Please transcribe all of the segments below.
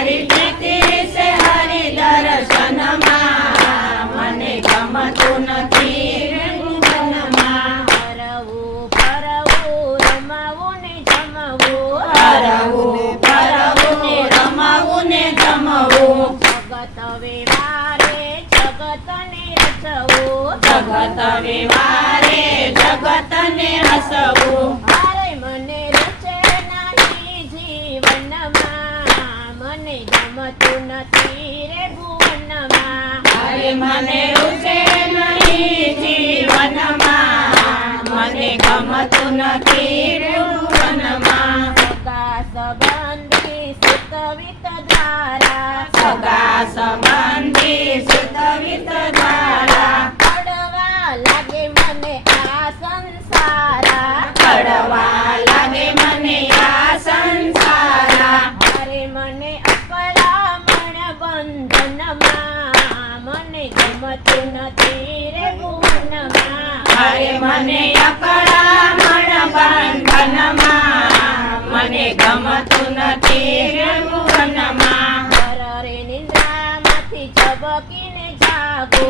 મારી પ્રીતિ છે હરિ દર્શનમાં મને ગમતું નથી રે ભુવનમાં ફરવું ફરવું રમાવું ને જમવું હરવું ફરવું ને રમાવું ને જમવું જગત વ્યવહારે જગતને રચવું જગત વ્યવહારે જગતને હસવું અરે મને રૂચે નહીં જીવનમાં મને ગમતું નથી રે ભુવનમાં અરે મને રૂચે નહીં જીવનમાં મને ગમતું નથી રે ભુવનમાં સગા સંબંધી સુતવિત દ્વારા સગા સંબંધી સુતવિત દ્વારા પડવા લાગે મને આ સંસારા કડવા લાગે મને આ સંસારા અરે મને અકળામણ બંધનમાં મને ગમતું નથી રે ભુવનમાં અરે મને અકળામણ બંધનમાં મને ગમતું નથી રે ભુવનમાં રે નિંદ્રામાંથી ઝબકીને જાગો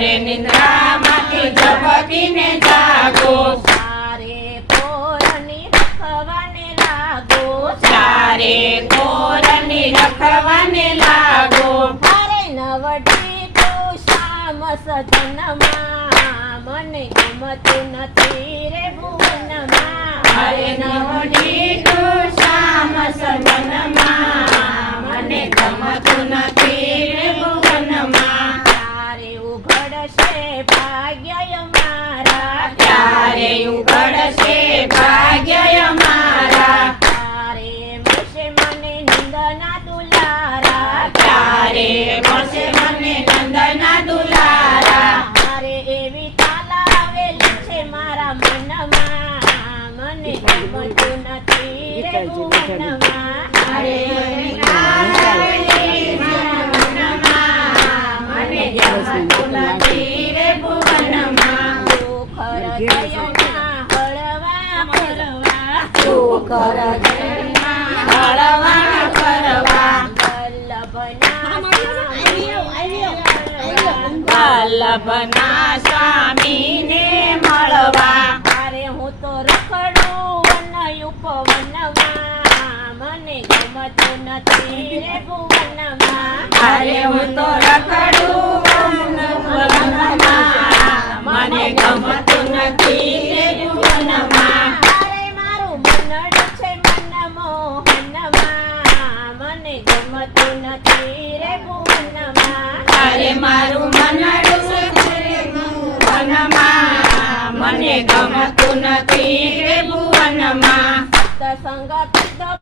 રે નિંદ્રામાંથી ઝબકીને જાગો સારે પોરની રખવાને લાગો ચારે કોરની રખવાને લાગો અરે નવડી તું શામ સજનમાં મને ગમતું નથી રે ભુવનમાં અરે નવડી તું શ્યામ સજનમાં મને ગમતું નથી રે ભુવનમાં તારે ઉઘડશે ભાગ્ય મારા ત્યારે ઉઘડશે ભાગ્ય અમારા તારે મળશે મને નિંદના દુલારા ત્યારે મળશે મને નંદના દુલારા મારે એવી તાલાવેલી છે મારા મનમાં મને ગમતું નથી રે ભુવનમાં અરે આવેલી મારા મનમાં મને ગમતું નથી રે ભુવનમાં દુઃખ હૃદયના હળવા ફરવા સુખ હૃદયમાં હળવા કરવા વલ્લભના સ્વામીને મળવા અરે હું તો રખડું વન ઉપવનમાં મને ગમતું નથી રે ભુવનમાં અરે હું તો રખડું વનમાં મને ગમતું નથી રે ભુવનમાં અરે મારું મનડું છે મનમોહનમાં મને ગમતું નથી રે ભુવનમાં અરે મારું મનડું છે વનમાં મને ગમતું નથી રે ભુવનમાં સત્સંગ